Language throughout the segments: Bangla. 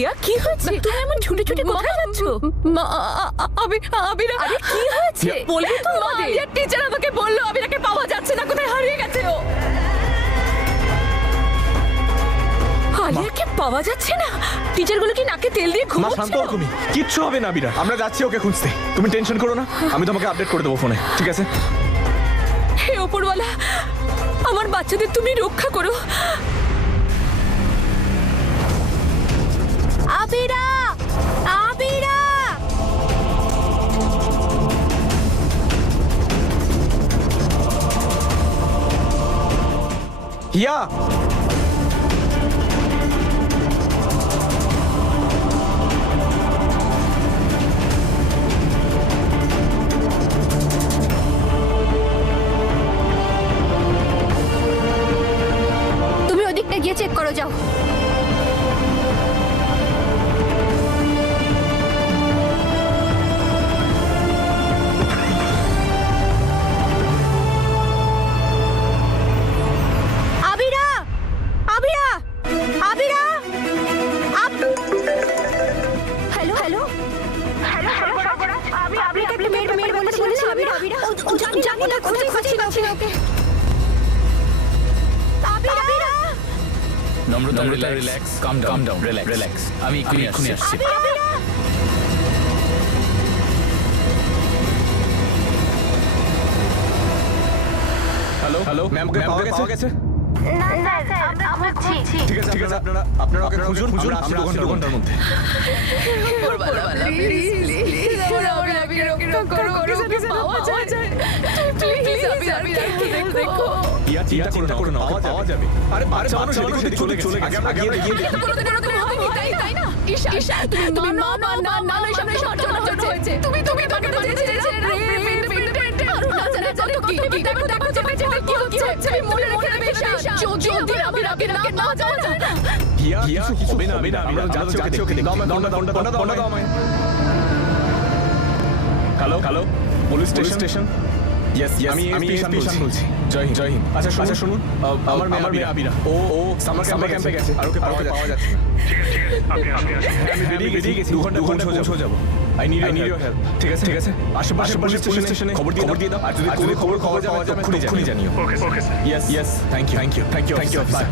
হিয়া কি হয়েছে? তুমি এমন ছুটে ছুটে কোথায় যাচ্ছ? মা আবিরা আরে কি হয়েছে বলবি তো আমাদের? টিচার আমাকে বললো আবিরাকে পাওয়া যাচ্ছে না, কোথায় হারিয়ে গেছে ও। আলিয়াকে পাওয়া যাচ্ছে না? টিচারগুলো কি নাকে তেল দিয়ে মা ঘুমোচ্ছে? শান্ত হও তুমি, কিচ্ছু হবে না আবিরা, আমরা যাচ্ছি ওকে খুঁজতে, তুমি টেনশন করো না, আমি তোমাকে আপডেট করে দেবো ফোনে, ঠিক আছে? হে ওপরওয়ালা, আমার বাচ্চাদের তুমি রক্ষা করো। আবিরা, আবিরা! হিয়া, তুমি ওদিকটা গিয়ে চেক করো, যাও। আবিরা, আবিরা, আবিরা! হ্যালো হ্যালো হ্যালো, আমি আপনাকে একটা মেয়ের বলেছি আবিরা, আবিরা জানি না কোথায় খুঁজছি ওকে। আবিরা! নম্রতা, রিল্যাক্স, কাম ডাউন, রিল্যাক্স। আমি এক্ষুনি আসছি। হ্যালো ম্যাম, ওকে পাওয়া গেছে? না স্যার, আমরা খুঁজছি। ঠিক আছে, আপনারা ওকে খুঁজুন, আমরা আসছি 2 ঘন্টার মধ্যে। হিয়া, চিন্তা করো না, ওকে পাওয়া যাবে। আরে বাচ্চা মানুষ এদিকে চলে গেছে, আগে আমরা গিয়ে দেখি। হিয়া, কিছু হবে না, আমরা যাচ্ছি ওকে দেখতে। দাও আমায়। Hello, police station. Yes, আমি এসপি শান বলছি। জয় হিন্দ। আচ্ছা শুনুন, আমার মেয়ে আবিরা, ও সামার ক্যাম্পে গেছে, আর ওকে পাওয়া যাচ্ছে না। আমি বেরিয়ে গেছি, 2 ঘন্টা পৌঁছে যাব। I need your help. ঠিক আছে, আশেপাশে পুলিশ স্টেশনে খবর দিয়ে দাও, আর যদি খবর পাওয়া যায় তখনই জানিও। Okay sir. Yes, thank you,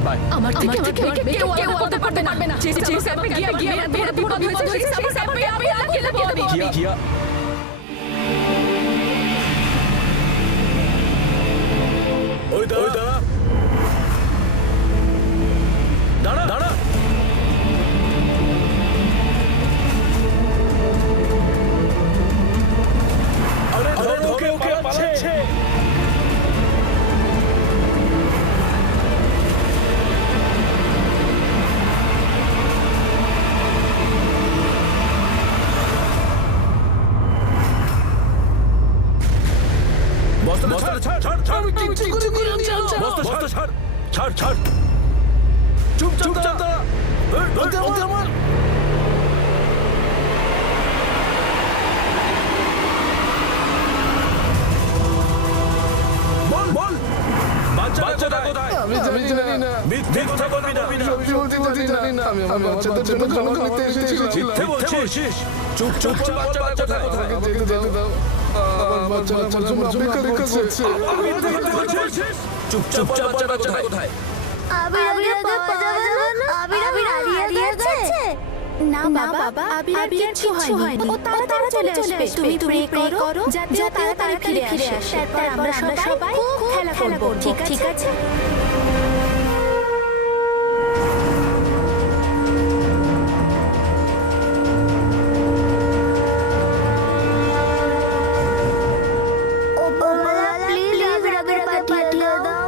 bye. আমার থেকে কেউ করতে পারবে না। যে স্যারকে গিয়ে বিপদ হয়েছে, সেই স্যারকে আমি লাগিয়ে দেব। হিয়া, ওই দাঁড়া। আরে ওকে পালাচ্ছে। বস্তা ছাড়। চুপ দাঁড়া। বল বাচ্চাটা কোথায়? আমি জানি না। মিথ্যে কথা বলবি না। সত্যি জানি না। আমি আমার বাচ্চাদের জন্য খাবার নিতে এসেছিলাম। মিথ্যে বলছিস? চুপ বাচ্চাটা কোথায়? আমাকে যেতে দাও। আমার বাচ্চারা আমার জন্য অপেক্ষা করছে। মিথ্যে কথা বলছিস? চুপ বাচ্চাটা কোথায়? আবিরাকে পাওয়া যাবে না? আবিরা হারিয়ে গেছে? না বাবা, আবিরার কিচ্ছু হয়নি। ও তাড়াতাড়ি চলে আসবে। তুমি প্রে করো যাতে তাড়াতাড়ি ফিরে আসে। তারপর আমরা সবাই খুব খেলা করব। ঠিক আছে? প্লিজ আবিরাকে পাঠিয়ে দাও।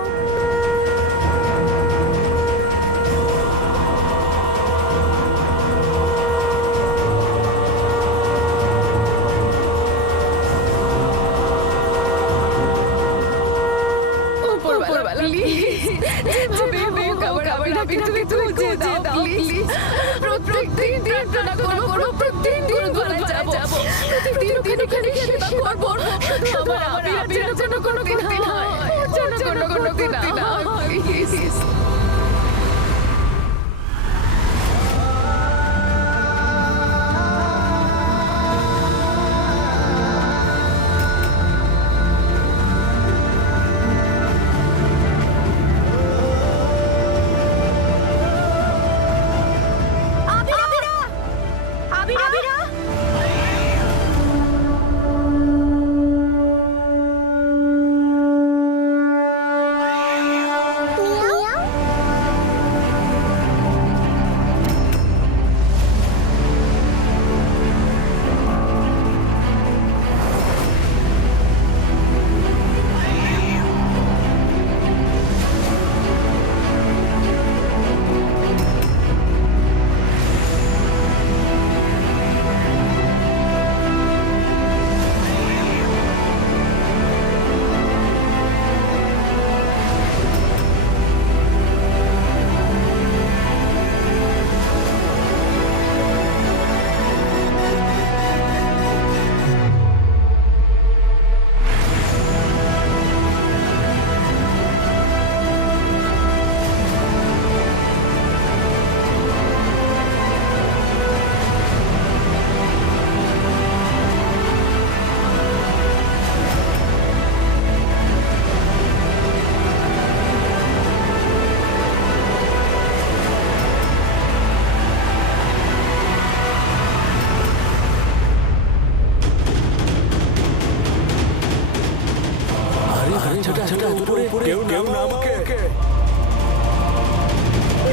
কেউ না আমাকে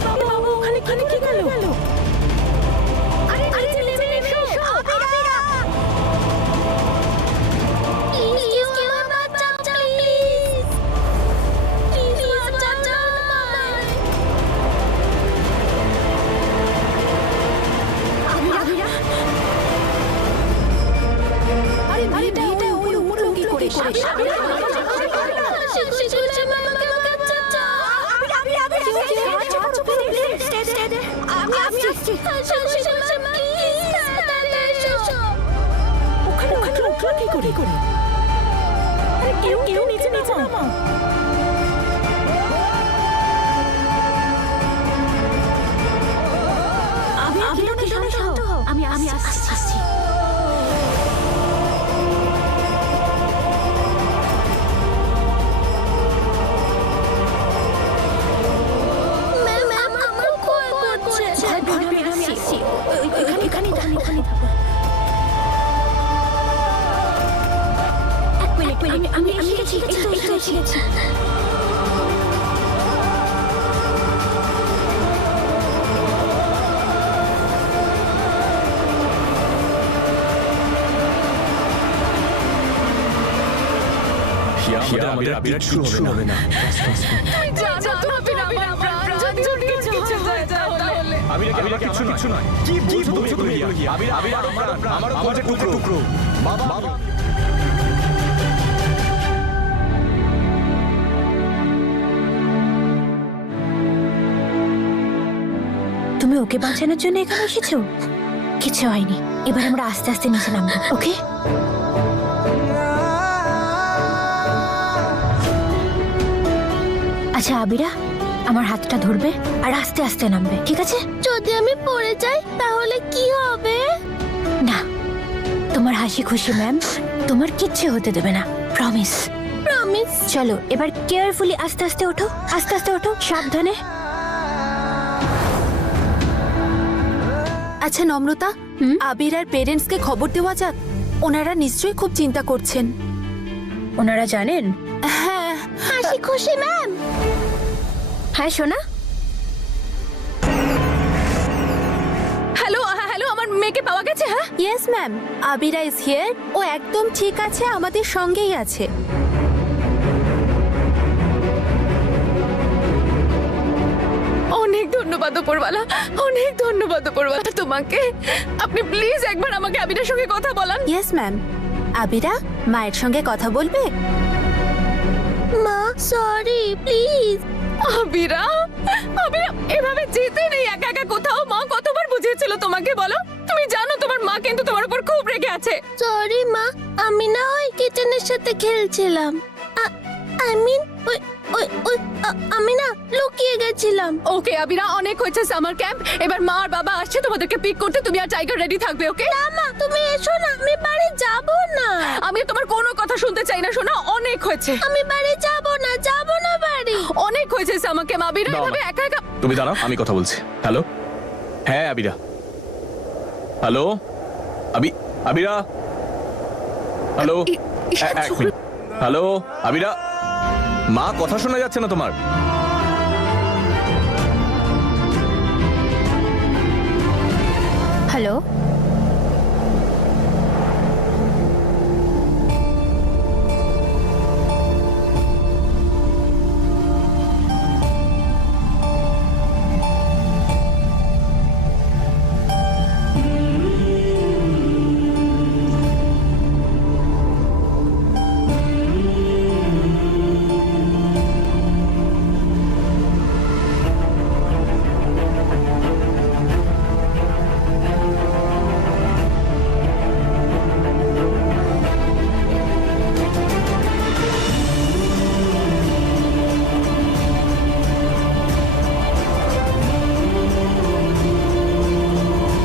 বাবা ওখানে কি গেল আরে নেমে এসো আবিরা প্লিজ কেউ আমার বাঁচাও প্লিজ বাঁচাও আবিরা আরে মেয়েটা ওই উঠলো কি করে আবিরা আমি আসছি ওখানে উঠলো কি করে আরে কেউ নিচে নামো আবিরা শান্ত হও আমি আসছি ম্যাম আমার ভয় করছে আমি আসছি ওখানে থাকো এক মিনিট আমি এসেছি আমাদের আবিরা কিচ্ছু হবে না আবিরা কিচ্ছু নয় কি বলছো তুমি আবিরা আমার টুকরো বাবা তুমি ওকে বাঁচানোর জন্য এখানে এসেছো কিছু হয়নি এবার আমরা আস্তে আস্তে নিচে নামবো ওকে আচ্ছা আবিরা আমার হাতটা ধরবে আর আস্তে আস্তে নামবে ঠিক আছে যদি আমি পড়ে যাই তাহলে কি হবে না তোমার হাসি খুশি ম্যাম তোমার কিচ্ছু হতে দেবে না প্রমিস চলো এবার কেয়ারফুলি আস্তে আস্তে ওঠো সাবধানে আচ্ছা নম্রতা আবির আর পেরেন্টসকে খবর দেওয়া যাক ওনারা নিশ্চয়ই খুব চিন্তা করছেন ওনারা জানেন হ্যাঁ হাসি খুশি ম্যাম হ্যাঁ সোনা হ্যালো আমার মেয়েকে পাওয়া গেছে হ্যাঁ yes ma'am Abira is here ও একদম ঠিক আছে আমাদের সঙ্গেই আছে অনেক ধন্যবাদ উপরওয়ালা তোমাকে আপনি প্লিজ একবার আমাকে আবিরের সঙ্গে কথা বলান ইয়েস ম্যাম আবিরা মায়ের সঙ্গে কথা বলবে মা সরি প্লিজ আবিরা এভাবে যেতে নেই একা একা কোথাও মা কতবার বুঝিয়েছিল তোমাকে বলো তুমি জানো তোমার মা কিন্তু তোমার উপর খুব রেগে আছে সরি মা আমি না ওই কিচেনের সাথে খেলছিলাম আই মিন আমি না লুকিয়ে গেছিলাম ওকে আবিরা অনেক হয়েছে সামার ক্যাম্প এবার মা আর বাবা আসছে তোমাদেরকে পিক করতে তুমি আর টাইগার রেডি থাকবে ওকে না মা তুমি এসো না আমি বাড়ি যাব না আমি তোমার কোনো কথা শুনতে চাই না শোনা অনেক হয়েছে আমি বাড়ি যাব না বাড়ি অনেক হয়েছে সামার ক্যাম্প আবিরা দাও এভাবে না। একা একা তুমি দাঁড়াও আমি কথা বলছি হ্যালো হ্যাঁ আবিরা হ্যালো আবিরা হ্যালো এক মিনিট হ্যালো আবিরা মা কথা শোনা যাচ্ছে না তোমার হ্যালো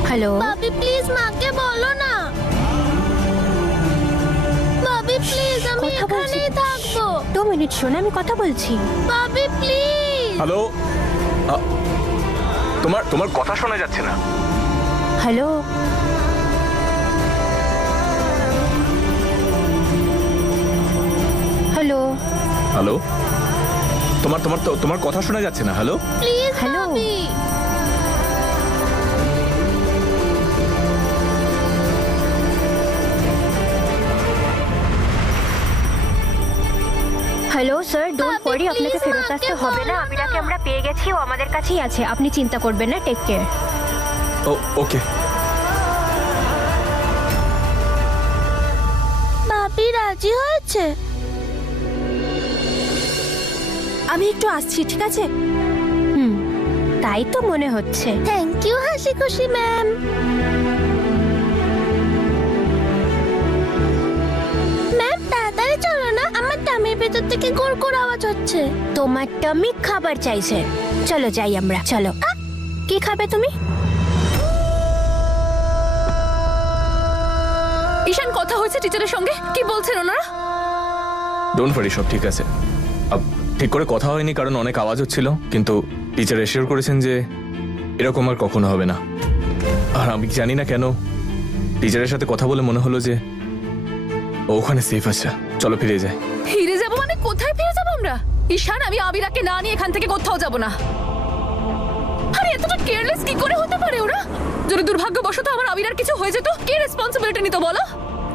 হ্যালো ভাবি প্লিজ মাকে বলো না ভাবি প্লিজ আমি কথা বলছি। এখানেই থাকবো 2 মিনিট শোন আমি কথা বলছি ভাবি প্লিজ হ্যালো তোমার কথা শোনা যাচ্ছে না হ্যালো হ্যালো হ্যালো, তোমার কথা শোনা যাচ্ছে না। Hello, please hello. ভাবি হ্যালো স্যার, ডোন্ট ভাবি, ওয়ারি, আপনাকে please ফেরত মাকে আসতে হবে না। বলো আবিরাকে না। আমরা পেয়ে গেছি, ও আমাদের কাছেই আছে। আপনি চিন্তা করবেন না, টেক কেয়ার। ওকে। ভাবি রাজি হয়েছে। আমি একটু আসছি, ঠিক আছে? তাই তো মনে হচ্ছে। থ্যাংক ইউ হাসি খুশি ম্যাম। ম্যাম তাড়াতাড়ি চলো না, আমার টামির ভেতর থেকে গুড়গুড় আওয়াজ হচ্ছে। তোমার টামি খাবার চাইছে। চলো যাই আমরা, চলো। কি খাবে তুমি? ঈশান, কথা হয়েছে টিচারের সঙ্গে? কি বলছেন ওনারা? ডোন্ট ওয়ারি, সব ঠিক আছে। ঠিক করে কথা হয়নি কারণ অনেক আওয়াজ হচ্ছিল, কিন্তু টিচার এশিওর করেছেন যে এরকম আর কখনো হবে না। আর আমি জানি না কেন টিচারের সাথে কথা বলে মনে হলো যে ও ওখানে সেফ আছে। চলো ফিরে যাই। ফিরে যাবো মানে? কোথায় ফিরে যাবো আমরা? ঈশান, আমি আবিরাকে না নিয়ে এখান থেকে কোথাও যাব না। আরে এতটা কেয়ারলেস কি করে হতে পারে ওরা? যদি দুর্ভাগ্যবশত আমার আবিরার কিছু হয়ে যেত, কে রেসপন্সিবিলিটি নিত বলো?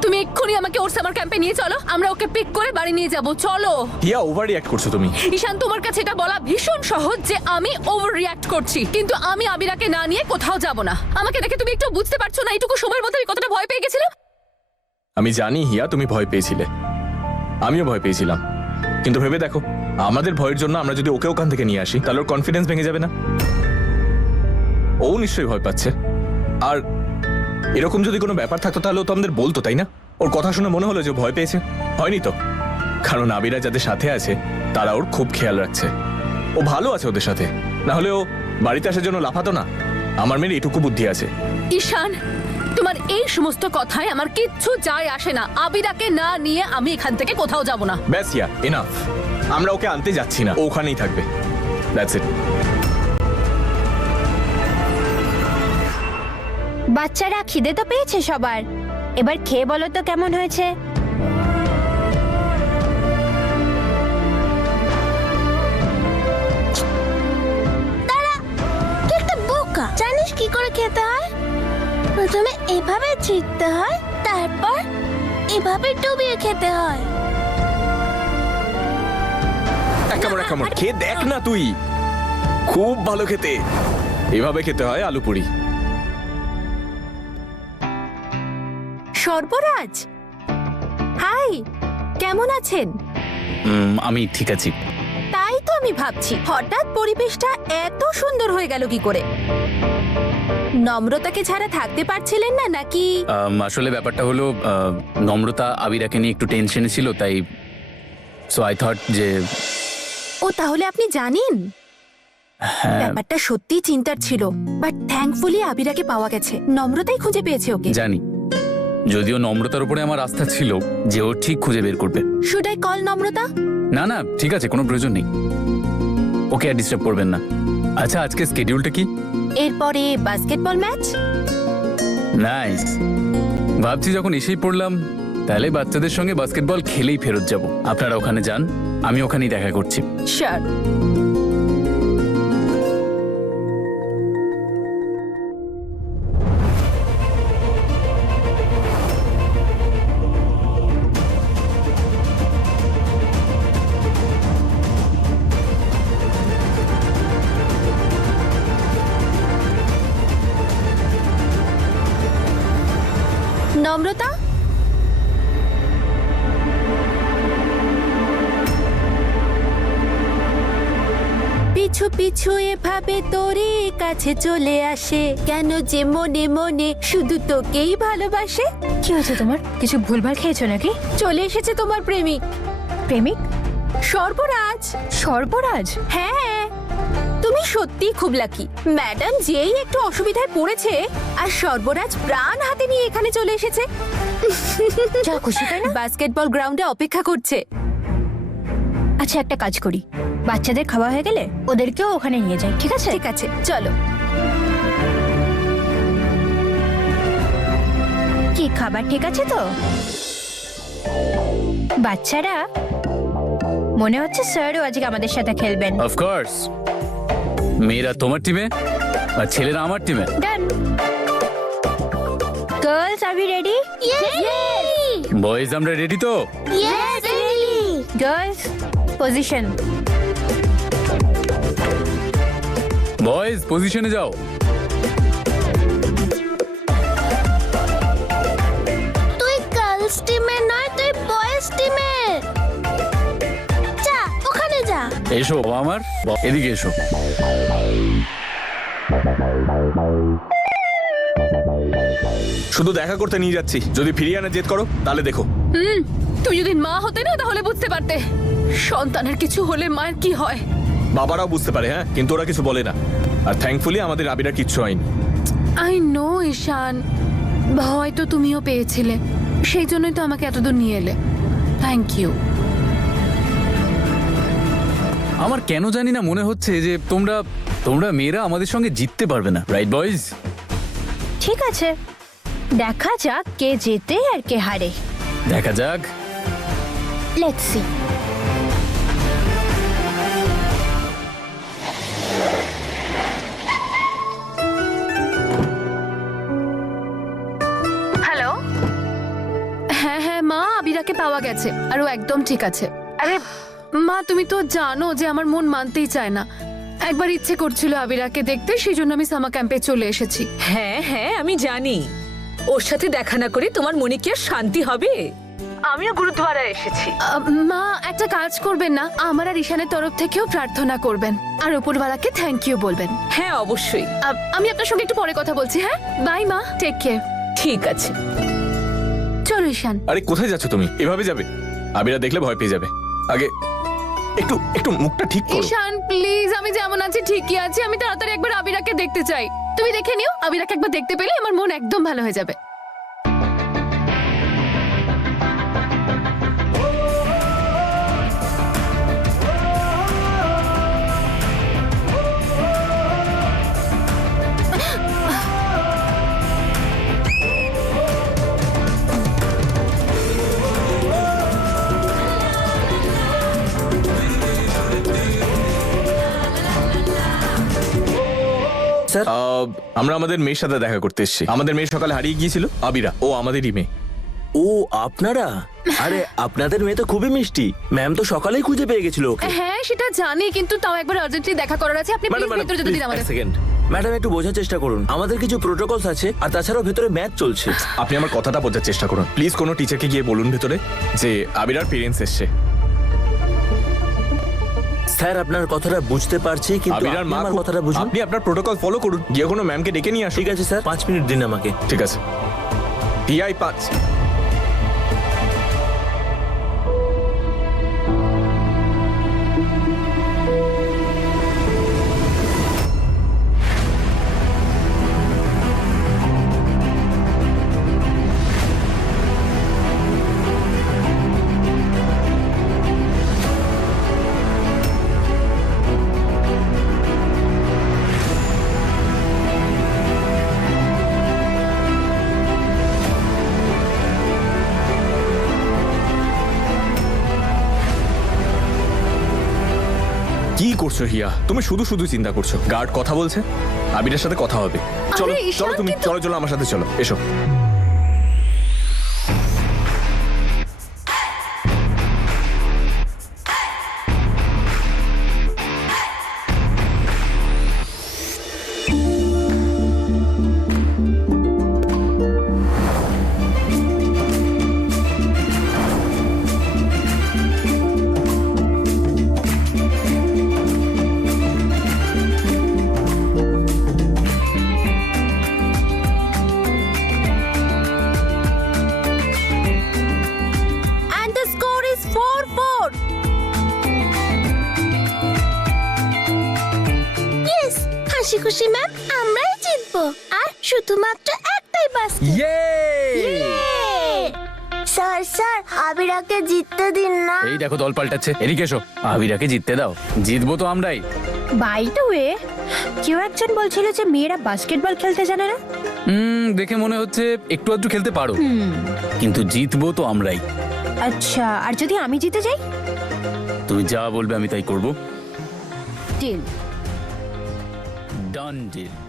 তুমি এক্ষুনি আমাকে ওর সামার ক্যাম্পে নিয়ে চলো, আমরা ওকে পিক করে বাড়ি নিয়ে যাব। চলো। হিয়া, ওভার রিঅ্যাক্ট করছো তুমি। ঈশান, তোমার কাছে এটা বলা ভীষণ সহজ যে আমি ওভার রিঅ্যাক্ট করছি, কিন্তু আমি আবিরাকে না নিয়ে কোথাও যাব না। আমাকে দেখে তুমি একটু বুঝতে পারছো না এইটুকু সময়ের মধ্যে আমি কতটা ভয় পেয়ে গেছিলাম? আমি জানি হিয়া, তুমি ভয় পেয়েছিলে, আমিও ভয় পেয়েছিলাম, কিন্তু ভেবে দেখো আমাদের ভয়ের জন্য আমরা যদি ওকে ওখান থেকে নিয়ে আসি তাহলে ওর কনফিডেন্স ভেঙে যাবে না? ও নিশ্চয়ই ভয় পাচ্ছে। আর এরকম যদি কোনো ব্যাপার থাকতো তাহলে ও তো আমাদের বলতো, তাই না? ওর কথা শুনে মনে হলো যে ও ভয় পেয়েছে। হয়নি তো, কারণ আবিরা যাদের সাথে আছে তারা ওর খুব খেয়াল রাখছে। ও ভালো আছে ওদের সাথে, না হলে ও বাড়িতে আসার জন্য লাফাতো না। আমার মেয়ের এটুকু বুদ্ধি আছে। ঈশান, তোমার এই সমস্ত কথায় আমার কিচ্ছু যায় আসে না। আবিরাকে না নিয়ে আমি এখান থেকে কোথাও যাব না। ব্যাস হিয়া, এনাফ। আমরা ওকে আনতে যাচ্ছি না, ও ওখানেই থাকবে। That's it. বাচ্চারা খিদে তো পেয়েছে সবার, এবার খেয়ে বলো তো কেমন হয়েছে। কি একটা বোকা। জানিস কি করে খেতে হয়? প্রথমে এভাবে ছিটতে হয়, তারপর এভাবে ডুবিয়ে খেতে হয়। এক কামড় খেয়ে দেখ না তুই, খুব ভালো খেতে। এভাবে খেতে হয় আলু পুরি। সর্বরাজ, হাই, কেমন আছেন? আমি ঠিক আছি। তাই তো আমি ভাবছি হঠাৎ পরিবেশটা এত সুন্দর হয়ে গেল কি করে। নম্রতাকে ছাড়া থাকতে পারছিলেন না নাকি? আসলে ব্যাপারটা হলো নম্রতা আবিরাকে নিয়ে একটু টেনশনে ছিল, তাই সো আই থট যে ও, তাহলে আপনি জানেন? হ্যাঁ ব্যাপারটা সত্যি চিন্তার ছিল, বাট থ্যাঙ্কফুলি আবিরাকে পাওয়া গেছে। নম্রতাই খুঁজে পেয়েছে ওকে। জানি, যদিও নম্রতার উপরে আমার আস্থা ছিল যে ও ঠিক খুঁজে বের করবে। শুড আই কল নম্রতা? না না, ঠিক আছে, কোনো প্রয়োজন নেই। ওকে আর ডিস্টার্ব করবেন না। আচ্ছা, আজকে স্কেডিউলটা কি? এরপরে বাস্কেটবল ম্যাচ। নাইস। ভাবছি যখন এসেই পড়লাম তাহলে বাচ্চাদের সঙ্গে বাস্কেটবল খেলেই ফেরত যাব। আপনারা ওখানে যান, আমি ওখানেই দেখা করছি। শিওর। নম্রতা, পিছু পিছু এভাবে তোরে কাছে চলে আসে, কেন যে মনে মনে শুধু তোকেই ভালোবাসে। কি হয়েছে তোমার? কিছু ভুলভাল খেয়েছো নাকি? চলে এসেছে তোমার প্রেমিক। প্রেমিক? সর্বরাজ। সর্বরাজ? হ্যাঁ, তুমি সত্যিই খুব লাকি। ম্যাডাম যেই একটু অসুবিধায় পড়েছে আর সর্বরাজ প্রাণ হাতে নিয়ে এখানে চলে এসেছে। যা খুশি, তাই না? বাস্কেটবল গ্রাউন্ডে অপেক্ষা করছে। আচ্ছা, একটা কাজ করি, বাচ্চাদের খাওয়া হয়ে গেলে ওদেরকেও ওখানে নিয়ে যাই, ঠিক আছে? ঠিক আছে, চলো। কি খাবার ঠিক আছে তো? বাচ্চারা মনে হচ্ছে স্যারও আজকে আমাদের সাথে খেলবেন। অফকোর্স, মেয়েরা তোমার টিমে আর ছেলেরা আমার টিমে। Done. Girls are we ready? Boys আমরা রেডি তো? Yes ready. Girls position. Boys পজিশনে যাও। তুই গার্লস টিমে নয়, তুই বয়েজ টিমে। যা ওখানে যা। এসো আমার, এদিকে এসো। শুধু দেখা করতে নিয়ে যাচ্ছি, যদি ফিরিয়ে আনা জেদ করো তাহলে দেখো। তুমি যদি মা হতে না তাহলে বুঝতে পারতে সন্তানের কিছু হলে মায়ের কি হয়। বাবারাও বুঝতে পারে, হ্যাঁ, কিন্তু ওরা কিছু বলে না। আর থ্যাঙ্কফুলি আমাদের আবিরার কিচ্ছু হয়নি। আই নো ঈশান, ভয় তো তুমিও পেয়েছিলে, সেই জন্যই তো আমাকে এতদূর নিয়ে এলে। Thank you. আমার কেন জানি না মনে হচ্ছে যে তোমরা মেয়েরা আমাদের সঙ্গে জিততে পারবে না, রাইট বয়েজ? ঠিক আছে, দেখা যাক কে জেতে আর কে হারে। দেখা যাক। Let's see. হ্যালো। হ্যাঁ হ্যাঁ মা, আবিরাকে পাওয়া গেছে আর ও একদম ঠিক আছে। আরে মা, তুমি তো জানো যে আমার মন মানতেই চায় না। একবার ইচ্ছে করছিল আবিরাকে দেখতে, সেই জন্য আমি সামার ক্যাম্পে চলে এসেছি। হ্যাঁ হ্যাঁ আমি জানি, ওর সাথে দেখা না করে তোমার মনে কি আর শান্তি হবে? আমিও গুরুদ্বারায় এসেছি। মা, একটা কাজ করবেন না, আমার আর ঈশানের তরফ থেকেও প্রার্থনা করবেন আর উপরওয়ালাকে থ্যাংক ইউ বলবেন। হ্যাঁ অবশ্যই। আমি আপনার সঙ্গে একটু পরে কথা বলছি। হ্যাঁ বাই মা, টেক কেয়ার। ঠিক আছে। চলো ঈশান। আরে কোথায় যাচ্ছ তুমি? এভাবে যাবে? আবিরা দেখলে ভয় পেয়ে যাবে। আগে একটু একটু মুখটা ঠিক করো। ঈশান প্লিজ, আমি যেমন আছি ঠিকই আছি। আমি তাড়াতাড়ি একবার আবিরাকে দেখতে চাই। তুমি দেখে নিও, আবিরাকে একবার দেখতে পেলে আমার মন একদম ভালো হয়ে যাবে। আমরা আমাদের মেয়ের সাথে দেখা করতে এসেছি। আমাদের মেয়ে সকালে হারিয়ে গিয়েছিল, আবিরা, ও আমাদেরই মেয়ে। ও আপনারা? আরে আপনাদের মেয়ে তো খুবই মিষ্টি, ম্যাম তো সকালেই খুঁজে পেয়ে গেছিল ওকে। হ্যাঁ সেটা জানি, কিন্তু তাও একবার আর্জেন্টলি দেখা করার আছে। আপনি প্লিজ ভেতরে যেতে দিন আমাদের। সেকেন্ড ম্যাডাম, একটু বোঝার চেষ্টা করুন, আমাদের কিছু প্রোটোকলস আছে আর তাছাড়াও ভেতরে ম্যাচ চলছে। আপনি আমার কথাটা বোঝার চেষ্টা করুন প্লিজ। কোনো টিচারকে গিয়ে বলুন ভেতরে যে আবিরার পেরেন্টস এসছে। স্যার আপনার কথাটা বুঝতে পারছি, কিন্তু আবিরার আপনি মা আমার কথাটা বুঝুন। আপনি আপনার প্রোটোকল ফলো করুন, গিয়ে কোনো ম্যামকে ডেকে নিয়ে আসুন। ঠিক আছে স্যার, 5 মিনিট দিন আমাকে। ঠিক আছে। টিআই 5। কি করছো হিয়া? তুমি শুধু শুধু চিন্তা করছো। গার্ড কথা বলছে, আবিরের সাথে কথা হবে। চলো আরে ঈশান, চলো তুমি, কিন্তু- চলো চলো আমার সাথে চলো, এসো। And the score is 4-4. Yes, হাসি খুশি ম্যাম, আমরাই জিতবো। আর শুধুমাত্র একটাই বাস্কেট। স্যার স্যার, আবিরাকে জিততে দিন না। এই দেখো দল পাল্টাচ্ছে, এদিকে এসো। আবিরাকে জিততে দাও, জিতবো তো আমরাই। বাই দ্য ওয়ে, কেউ একজন বলছিল যে মেয়েরা বাস্কেটবল খেলতে জানে না। দেখে মনে হচ্ছে একটু আধটু খেলতে পারো, কিন্তু জিতবো তো আমরাই। আচ্ছা, আর যদি আমি জিতে যাই? তুমি যা বলবে আমি তাই করব। ডিল। Done deal.